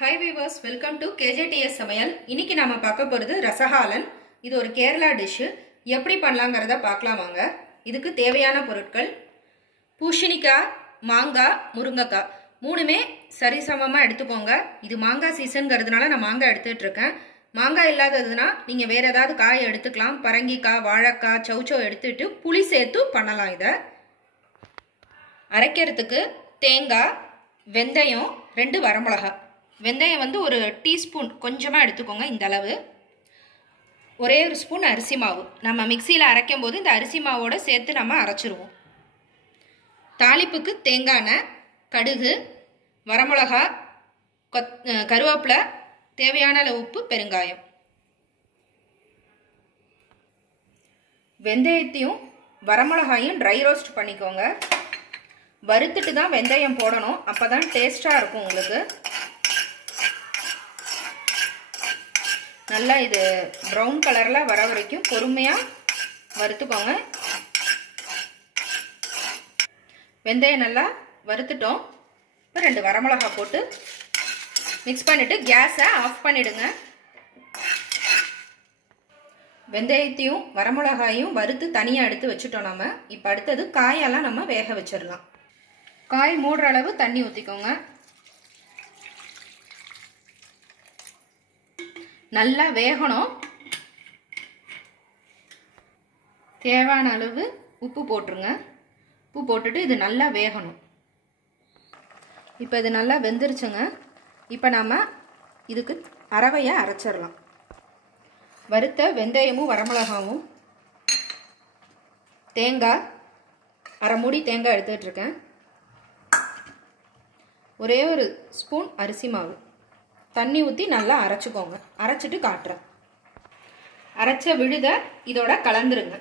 Hi viewers, welcome to KJTS சமையல். இன்னைக்கு நாம பார்க்க போறது ரசகாலன். இது ஒரு கேரளா டிஷ். எப்படி பண்ணலாம்ங்கறத பார்க்கலாம் வாங்க. இதுக்கு தேவையான பொருட்கள் பூசணிக்காய், மாங்காய், முருங்கைக்காய் மூணுமே சரிசமமா எடுத்துக்கோங்க. இது மாங்காய் சீசன்ங்கிறதுனால நான் மாங்காய் எடுத்துட்டு இருக்கேன். மாங்காய் இல்லாததுனா நீங்க வேற ஏதாவது காய் எடுத்துக்கலாம். பரங்கிக்காய், வாழைக்காய், சௌச்சௌ எடுத்துட்டு புளி சேர்த்து பண்ணலாம் இத. அரைக்கிறதுக்கு தேங்காய், வெந்தயம், 2 வரமிளகாய். வெந்தயம் வந்து ஒரு டீஸ்பூன் கொஞ்சமாக எடுத்துக்கோங்க. இந்த அளவு. ஒரே ஒரு ஸ்பூன் அரிசி மாவு. நம்ம மிக்சியில் அரைக்கும் போது இந்த அரிசி மாவோட சேர்த்து நம்ம அரைச்சிருவோம். தாளிப்புக்கு தேங்காய் எண்ணெய், கடுகு, வரமிளகா, கருவேப்பிலை, தேவையான அளவு உப்பு, பெருங்காயம். வெந்தயத்தையும் வரமிளகாயும் ட்ரை ரோஸ்ட் பண்ணிக்கோங்க. வறுத்துட்டு தான் வெந்தயம் போடணும். அப்போ தான் டேஸ்ட்டாக இருக்கும் உங்களுக்கு. நல்லா இது ப்ரௌன் கலரில் வர வரைக்கும் பொறுமையாக வறுத்துக்கோங்க. வெந்தயம் நல்லா வறுத்துட்டோம். இப்போ 2 வரமிளகாய் போட்டு மிக்ஸ் பண்ணிவிட்டு கேஸை ஆஃப் பண்ணிவிடுங்க. வெந்தயத்தையும் வரமிளகாயும் வறுத்து தனியாக எடுத்து வச்சுட்டோம் நம்ம. இப்போ அடுத்தது காயெல்லாம் நம்ம வேக வச்சிடலாம். காய் மூடுற அளவு தண்ணி ஊற்றிக்கோங்க. நல்லா வேகணும். தேவையான அளவு உப்பு போட்டுருங்க. உப்பு போட்டுட்டு இது நல்லா வேகணும். இப்போ இது நல்லா வெந்துருச்சுங்க. இப்போ நாம் இதுக்கு அரவையை அரைச்சிடலாம். வறுத்த வெந்தயமும் வரமிளகாவும், தேங்காய், அரை மூடி தேங்காய் எடுத்துகிட்ருக்கேன், ஒரே ஒரு ஸ்பூன் அரிசி மாவு, தண்ணி ஊற்றி நல்லா அரைச்சிக்கோங்க. அரைச்சிட்டு காட்டுறேன். அரைச்ச விழுத இதோட கலந்துருங்க.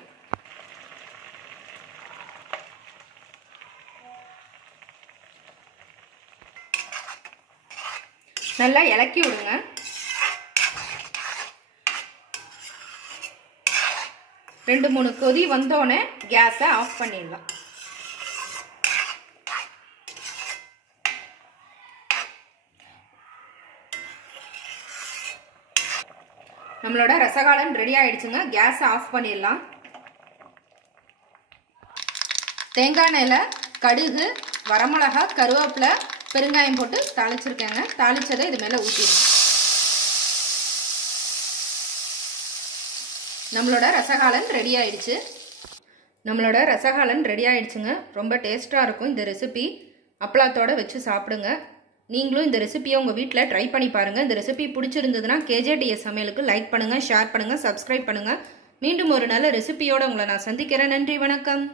நல்லா இலக்கி விடுங்க. ரெண்டு 3 கொதி வந்தோடனே கேஸை ஆஃப் பண்ணிடலாம். நம்மளோட ரசகாலன் ரெடி ஆயிடுச்சுங்க. கேஸை ஆஃப் பண்ணிடலாம். தேங்காய் எண்ணெயில கடுகு, வரமிளகா, கருவேப்பிலை, பெருங்காயம் போட்டு தாளிச்சிருக்கேங்க. தாளிச்சதை இது மேலே ஊற்றிடுங்க. நம்மளோட ரசகாலன் ரெடி ஆயிடுச்சு. நம்மளோட ரசகாலன் ரெடி ஆயிடுச்சுங்க. ரொம்ப டேஸ்ட்டாக இருக்கும் இந்த ரெசிபி. அப்பளத்தோட வச்சு சாப்பிடுங்க. நீங்களும் இந்த ரெசிபியை உங்கள் வீட்டில் ட்ரை பண்ணி பாருங்கள். இந்த ரெசிபி பிடிச்சிருந்ததுன்னா KJTS சமையலுக்கு லைக் பண்ணுங்கள், ஷேர் பண்ணுங்கள், சப்ஸ்கிரைப் பண்ணுங்கள். மீண்டும் ஒரு நல்ல ரெசிபியோடு உங்களை நான் சந்திக்கிறேன். நன்றி, வணக்கம்.